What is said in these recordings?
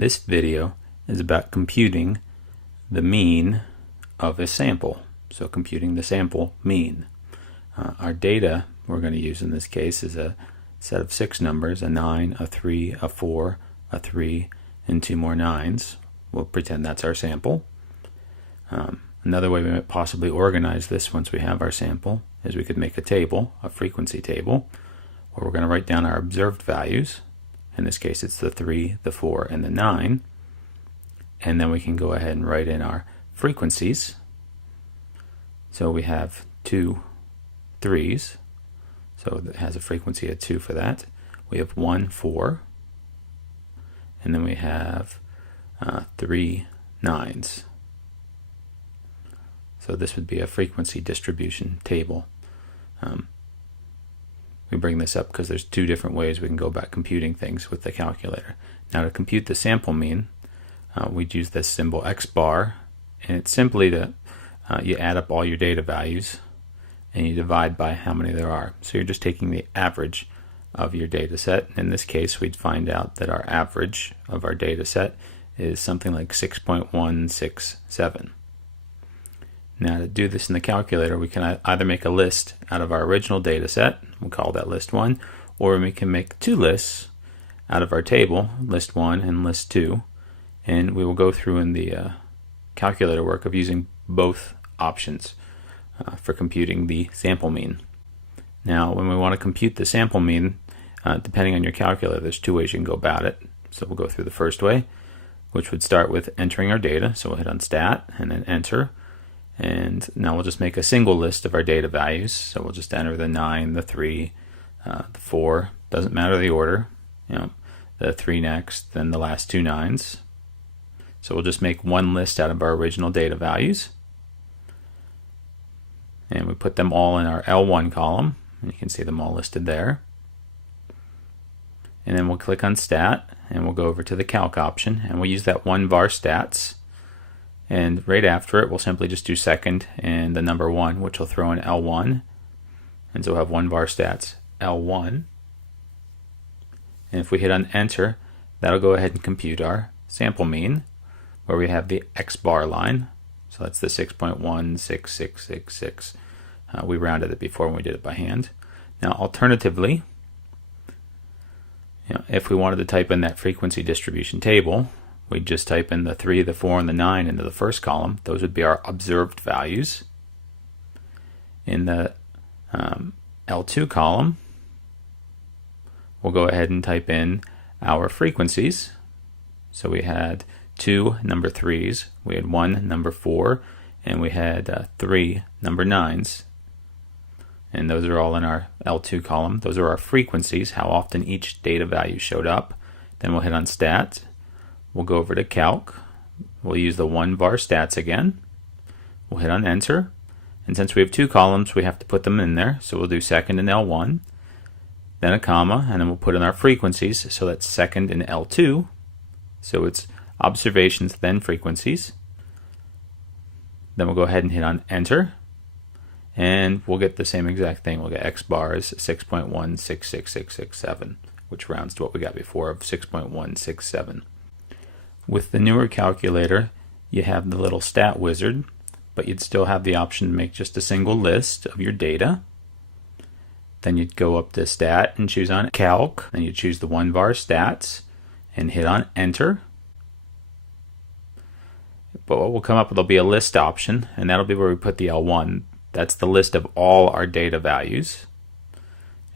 This video is about computing the mean of a sample. So computing the sample mean. Our data we're going to use in this case is a set of 6 numbers, a 9, a 3, a 4, a 3, and 2 more 9s. We'll pretend that's our sample. Another way we might possibly organize this once we have our sample is we could make a table, a frequency table, where we're going to write down our observed values. In this case it's the 3, the 4, and the 9. And then we can go ahead and write in our frequencies. So we have 2 3s, so it has a frequency of 2 for that. We have 1 4, and then we have 3 9s. So this would be a frequency distribution table. We bring this up because there's 2 different ways we can go about computing things with the calculator. Now to compute the sample mean, we'd use this symbol x bar, and it's simply to you add up all your data values and you divide by how many there are. So you're just taking the average of your data set. In this case we'd find out that our average of our data set is something like 6.167. Now to do this in the calculator, we can either make a list out of our original data set, we'll call that list 1, or we can make 2 lists out of our table, list 1 and list 2, and we will go through in the calculator work of using both options for computing the sample mean. Now when we want to compute the sample mean, depending on your calculator, there's 2 ways you can go about it. So we'll go through the first way, which would start with entering our data. So we'll hit on stat and then enter. And now we'll just make a single list of our data values. So we'll just enter the 9, the 3, the 4, doesn't matter the order, the 3 next, then the last 2 9s. So we'll just make one list out of our original data values. And we put them all in our L1 column. And you can see them all listed there. And then we'll click on stat and we'll go over to the calc option and we'll use that 1 var stats. And right after it, we'll simply just do second and the number 1, which will throw in L1. And so we'll have 1 var stats L1. And if we hit on enter, that'll go ahead and compute our sample mean, where we have the x bar line. So that's the 6.16666. We rounded it before when we did it by hand. Now alternatively, if we wanted to type in that frequency distribution table, we'd just type in the 3, the 4, and the 9 into the first column. Those would be our observed values. In the L2 column, we'll go ahead and type in our frequencies. So we had 2 number 3s, we had 1 number 4, and we had 3 number 9s. And those are all in our L2 column. Those are our frequencies, how often each data value showed up. Then we'll hit on stat. We'll go over to calc. We'll use the 1 var stats again. We'll hit on enter. And since we have 2 columns, we have to put them in there. So we'll do second and L1, then a comma, and then we'll put in our frequencies. So that's second and L2. So it's observations, then frequencies. Then we'll go ahead and hit on enter. And we'll get the same exact thing. We'll get x bar is 6.166667, which rounds to what we got before of 6.167. With the newer calculator, you have the little stat wizard, but you'd still have the option to make just a single list of your data. Then you'd go up to stat and choose on calc, then you choose the 1 var stats and hit on enter. But what will come up, there'll be a list option, and that'll be where we put the L1. That's the list of all our data values.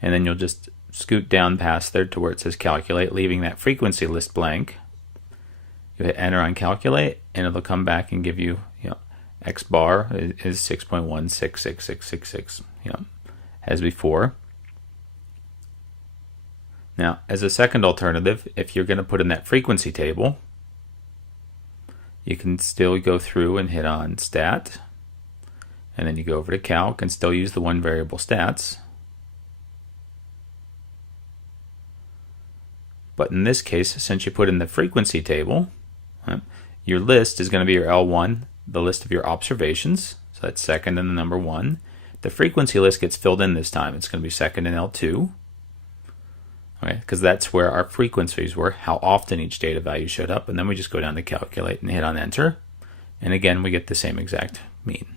And then you'll just scoot down past there to where it says calculate, leaving that frequency list blank. You hit enter on calculate, and it'll come back and give you, x bar is 6.16666, as before. Now, as a second alternative, if you're going to put in that frequency table, you can still go through and hit on stat, and then you go over to calc and still use the 1 variable stats. But in this case, since you put in the frequency table, your list is going to be your L1, the list of your observations, so that's second and the number 1. The frequency list gets filled in this time. It's going to be second and L2. right? Because that's where our frequencies were, how often each data value showed up, and then we just go down to calculate and hit on enter, and again we get the same exact mean.